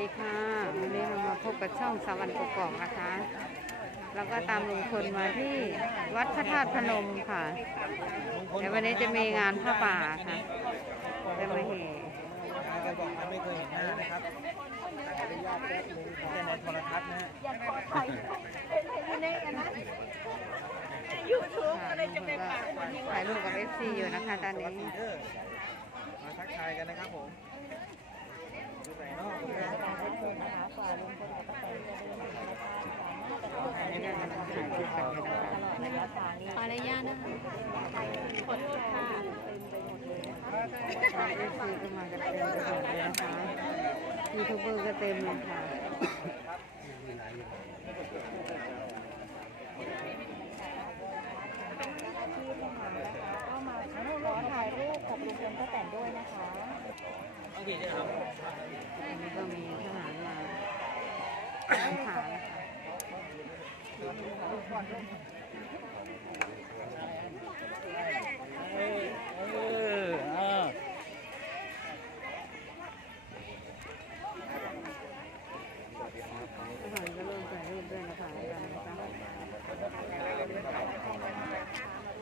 ดีค่ะวันนี้เรามาพบกับช่องสวรรค์กกอกนะคะ แล้วก็ตามลุงพลมาที่วัดพระธาตุพนมค่ะเดี๋ยววันนี้จะมีงานผ้าป่าค่ะจะมาเห็นแกบอกว่าไม่เคยเห็นหน้านะครับแต่ได้ยอดแป๊บนึงแค่ในโทรทัศน์นะฮะถ่ายรูปกับเอฟซีอยู่นะคะตอนนี้ดีเด้อมาทักทายกันนะครับผมดูไหนเนาะอันนี้เรากำลังถ่ายกันอยู่นะคะ ขออนุญาตนะคะขอโทษค่ะเอฟซีก็มากันเต็มไปหมดเลยนะคะยูทูบเบอร์ก็เต็มเลยค่ะ ก็มาขอถ่ายรูปกับลุงพลป้าแตนด้วยนะคะ ต้องกี่เจ้าครับ อันนี้ก็มีทหารมา ตั้งฐานนะคะเออเออเออทหารก็เริ่มถ่ายรูปด้วยนะคะกันนะคะ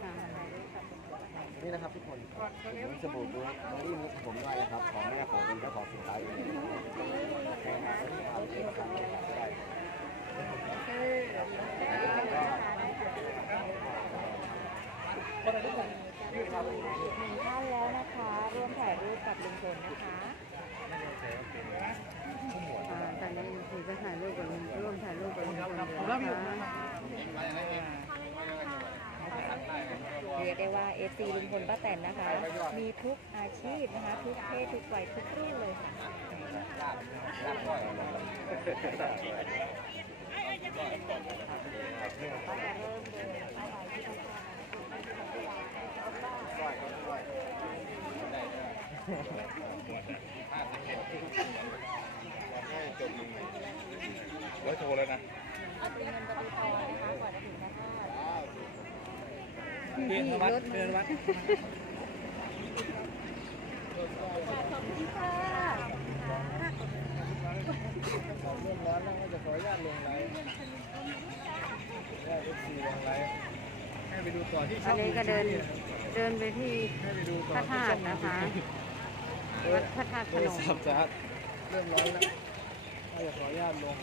ค่ะนี่นะครับทุกคนผมสบู่ตัวยนี้มุกผมด้วยนะครับ ของแม่ผมเป็นเจ้าของสินค้าอยู่ในนี้แม่มาที่ทำเองทำเองได้ หนึ่งท่านแล้วนะคะ ร่วมถ่ายรูปกับลุงพลนะคะตอนนี้คือจะถ่ายรูปกับลุงร่วมถ่ายรูปกับลุงพลอยู่นะคะเรียกได้ว่าเอซีลุงพลป้าแตนนะคะ มีทุกอาชีพนะคะ ทุกเพศทุกวัยทุกรุ่นเลยค่ะ ไว้โทรแล้วนะเอาเป็นเงินประตูทองนะคะก่อนจะถึงนะคะเพียนวัดเพียนวัดขอบคุณค่ะ เรื่องร้อนแล้วก็จะขออนุญาตลงไลฟ์ได้เอฟซีลงไลฟ์ให้ ไปดูต่อที่ตช่ออนงนี้ก็เดินเดินไปที่ ให้ไปดูต่อพระธาตุนะคะ วัดพระธาตุพโทรนมศัพท์จะเริ่มร้อนแล้วก็จะขออนุญาตลง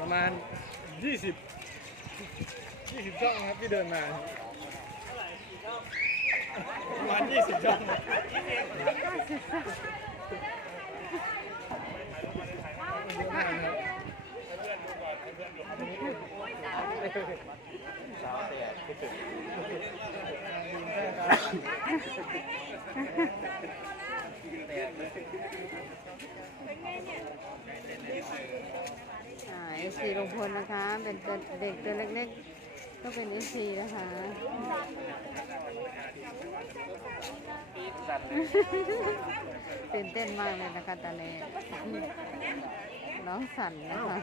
ประมาณ 20 20ช่องครับที่เดินมาครับ ประมาณ20ช่องเยอะมากครับอ่าเอฟซีลุงพลนะคะ เป็นตัวเด็กตัวเล็กๆ ก็เป็นเอฟซีนะคะตื่นเต้นมากเลยนะคะตอนนี้น้องสันนะคะ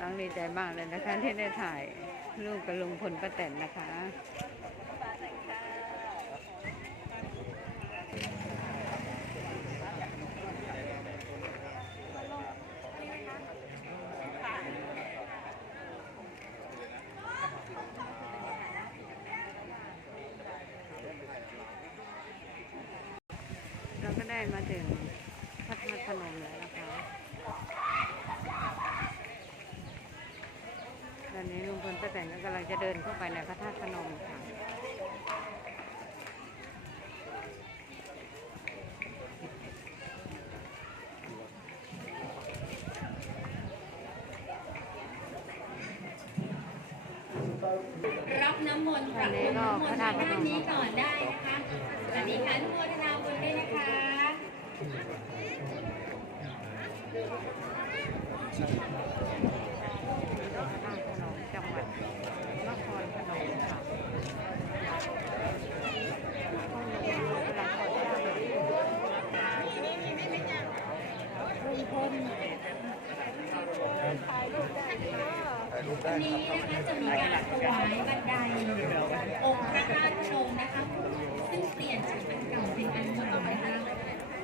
น้องดีใจมากเลยนะคะที่ได้ถ่ายรูปกับลุงพลป้าแตนนะคะ เราก็ได้มาถึงพระธาตุพนมแล้วนะคะตอนนี้ลุงพลป้าแตนก็กำลังจะเดินเข้าไปในพระธาตุพนมค่ะรับน้ำมนต์กับองค์น้ำมนต์ทางด้านนี้ก่อนได้นะคะสวัสดีค่ะทุกคนนา ด้วยนะคะจังหวัดนครพนมค่ะลุงพลถ่ายรูปได้ค่ะ วันนี้นะคะจะมีการถวายบันไดองค์พระธาตุพนมนะคะ ซึ่งเปลี่ยนจากอันเก่าเป็นอันใหม่นะคะ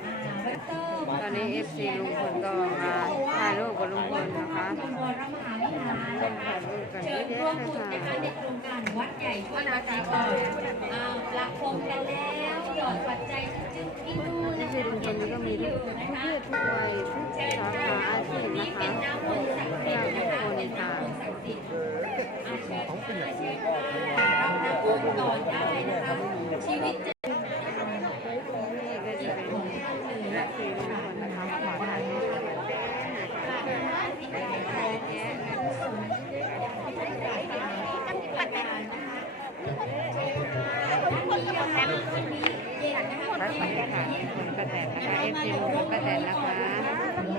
อ่าวัดเตอร์ตอนนี้เอฟซีลุงพลก็มาถ่ายรูปกับลุงพลนะคะวรมหาวิหารถ่ายรูปกันเชิเยญอะร่วมแยะเลยบุญค่ะนะคะในโครงการวัดใหญ่ช่วยนาทีก่อนอ้าวประพรมกันแล้ว หยอดปัจจัยจึงที่ดูนะที่คะลุงพล นี้ก็มีทุกทุกเพศทุกวัยทุกเชิญสาขาอาชีพนี่นะเป็นคะน้ำมนต์ศักดิ์สิทธิ์นะคะเป็นน้ำมนต์ศักดิ์สิทธิ์อาเชิญอาเชิญรับน้ำมนต์ก่อนได้นะคะชีวิตจะ นี่ก็จะเป็นเอฟซีลุงพลนะคะมาถ่ายรูปกันเต็มเลยค่ะเยอะแยะเลย รักบรรยากาศคนกระแตนนะคะเอฟซีลุงพลกระแตนนะคะ